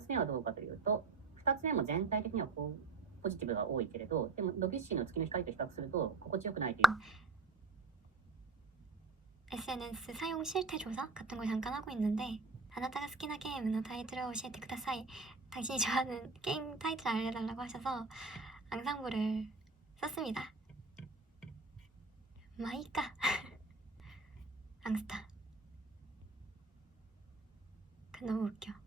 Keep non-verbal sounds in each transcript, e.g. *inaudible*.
つ目はどうかというと2つ目も全体的にはこうポジティブが多いけれどでもノビッシーの月の光と比較すると心地よくないという SNS 사용 실태 조사 같은 걸 잠깐 하고 있는데 아나타가 스키나 게임의 타이틀을 教えてください 당신이 좋아하는 게임 타이틀 알려달라고 하셔서 앙상블을 썼습니다 마이까 앙스타 그 너무 웃겨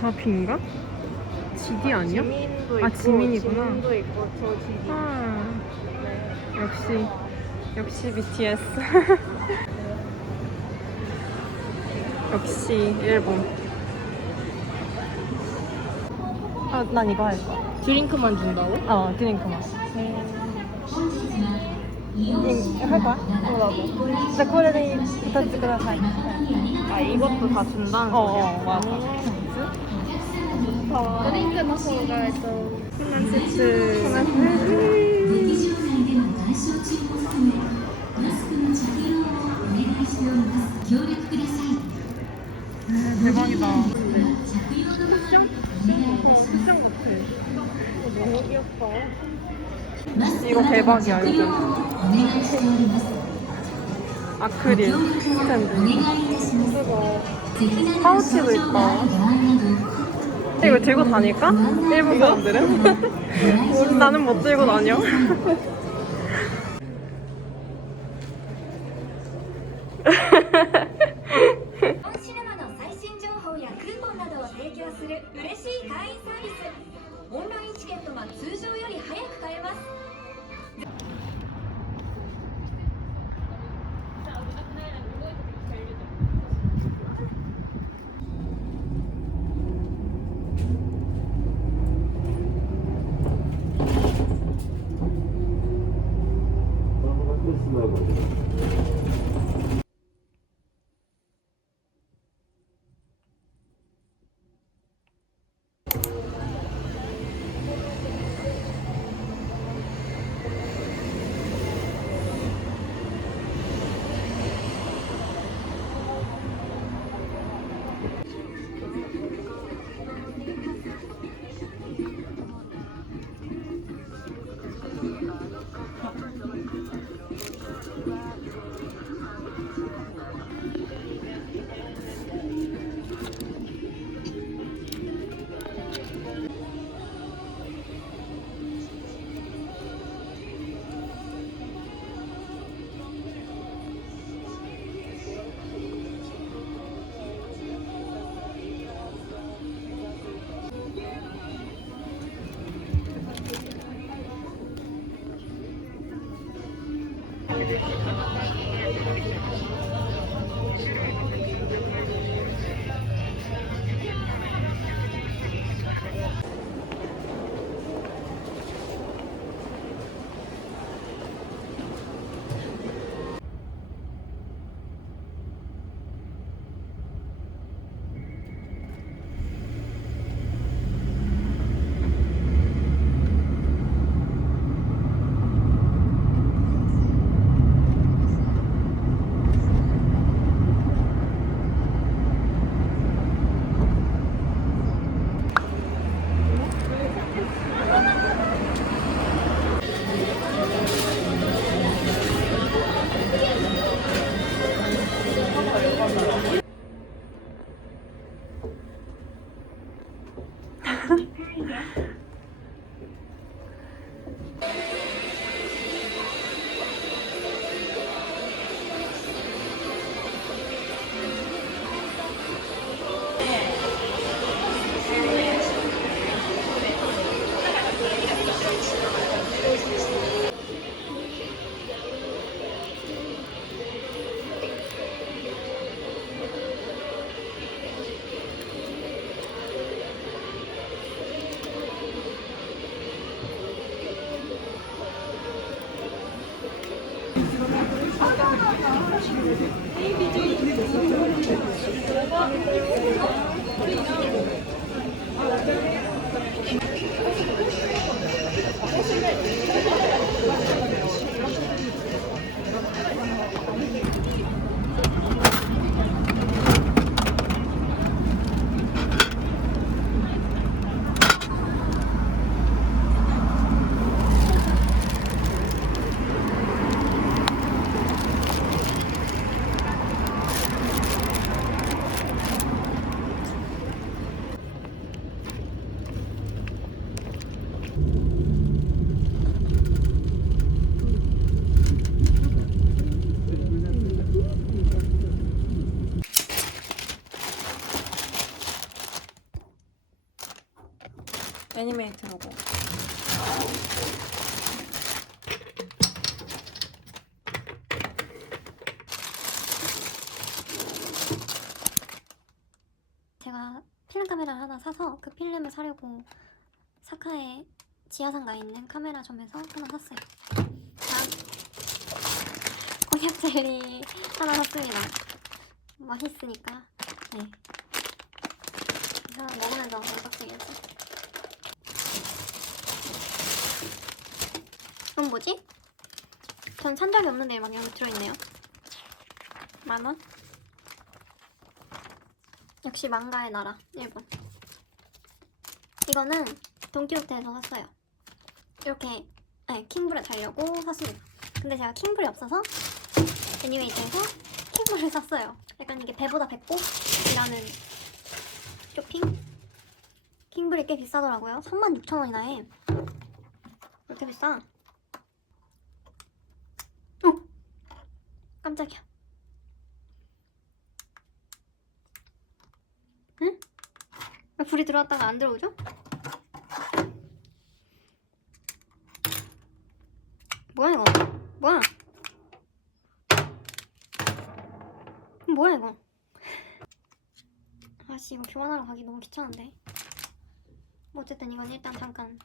다빈가? 지디 아, 아니야? 지민도 아, 있고, 아, 지민이구나. 지민도 있고 저 지디. 아, 역시 역시 BTS. *laughs* 역시 일본. 아, 난 이거 할 거야. 드링크만 준다고? 어, 드링크만. 이- 할 거야? 이거 나도. 자, 코레이 부탁드려요. 아 이것도 다 준다? 어, 어, 맞아. 싶어. 그러니까 콘란스츠. 콘란스츠. 대박이다. 쿠션? 이거 대박이야, 이거. 아크릴 스탠드. 파우치도 있다. 근데 이거 들고 다닐까? 일본 사람들은? *laughs* 나는 못 들고 다녀. 애니메이트 로고. 제가 필름 카메라를 하나 사서 그 필름을 사려고 사카의 지하상가에 있는 카메라점에서 하나 샀어요. 곤약 젤리 하나 샀습니다. 맛있으니까 네. 이거 먹으면서 연락드려야지. 이건 뭐지? 전 산 적이 없는데 막 여기 들어있네요. 만 원? 역시 망가의 나라. 일본. 이거는 돈키호테에서 샀어요. 이렇게 네, 킹불에 달려고 샀습니다. 근데 제가 킹불이 없어서 애니메이터에서 킹불을 샀어요. 약간 이게 배보다 배꼽이라는 쇼핑? 킹불이 꽤 비싸더라고요. 36,000원이나 해. 이렇게 비싸 어 깜짝이야 왜 불이 들어왔다가 안 들어오죠? 뭐야 이거? 뭐야? 뭐야 이거? 아씨 이거 교환하러 가기 너무 귀찮은데. 뭐 어쨌든 이건 일단 잠깐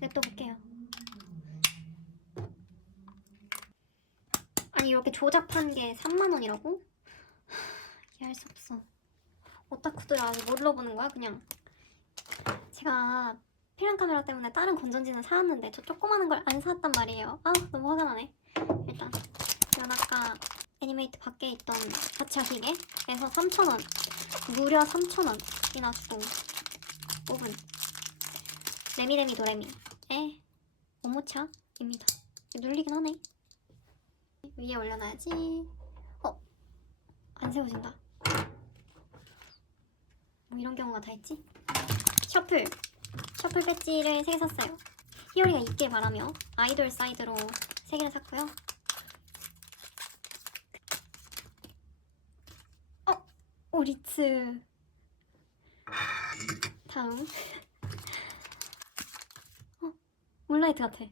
냅둬볼게요. 아니 이렇게 조작한 게 3만 원이라고? 이해할 수 없어. 오타쿠들 아직 뭘로 보는 거야 그냥. 제가 필름 카메라 때문에 다른 건전지는 사왔는데 저 조그마한 걸 안 사왔단 말이에요. 아 너무 화가 나네. 일단 이건 아까 애니메이트 밖에 있던 가차 기계에서 3,000원. 무려 3,000원이나 주고 뽑은 레미레미 도레미의 오모차입니다. 눌리긴 하네 위에 올려놔야지 어? 안 세워진다 뭐 이런 경우가 다 있지? 셔플 셔플 배지를 3개 샀어요 희열이가 있길 바라며 아이돌 사이드로 3개를 샀고요 어? 오 리츠 다음 어? 몰라이트 같아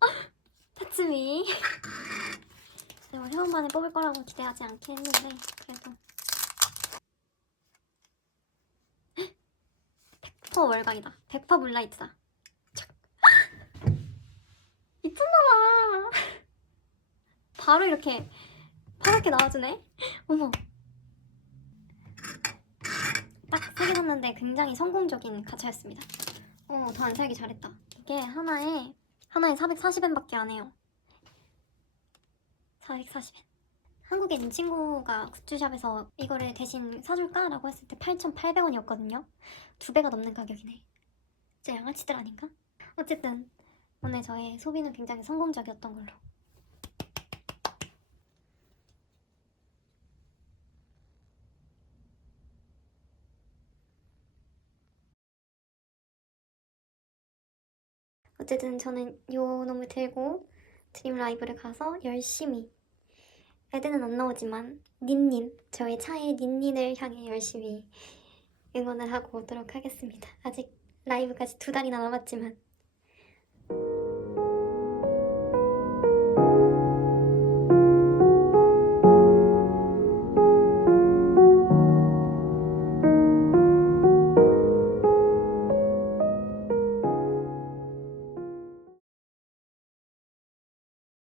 아! *laughs* 타츠미 이거 세번 만에 뽑을 거라고 기대하지 않긴 했는데 그래도 어 월광이다. 100% 물라이트다. 착. 미쳤나봐. 바로 이렇게 파랗게 나와주네. 어머. 딱세개 샀는데 굉장히 성공적인 가차였습니다. 어, 더안 살기 잘했다. 이게 하나에 하나에 440엔밖에 안 해요. 440엔. 한국에 있는 친구가 굿즈샵에서 이거를 대신 사줄까 라고 했을 때 8,800원이었거든요. 두 배가 넘는 가격이네. 진짜 양아치들 아닌가? 어쨌든 오늘 저의 소비는 굉장히 성공적이었던 걸로. 어쨌든 저는 요 놈을 들고 드림 라이브를 가서 열심히 애드는 안 나오지만 닌닌 저의 차의 닌닌을 향해 열심히 응원을 하고 오도록 하겠습니다. 아직 라이브까지 두 달이나 남았지만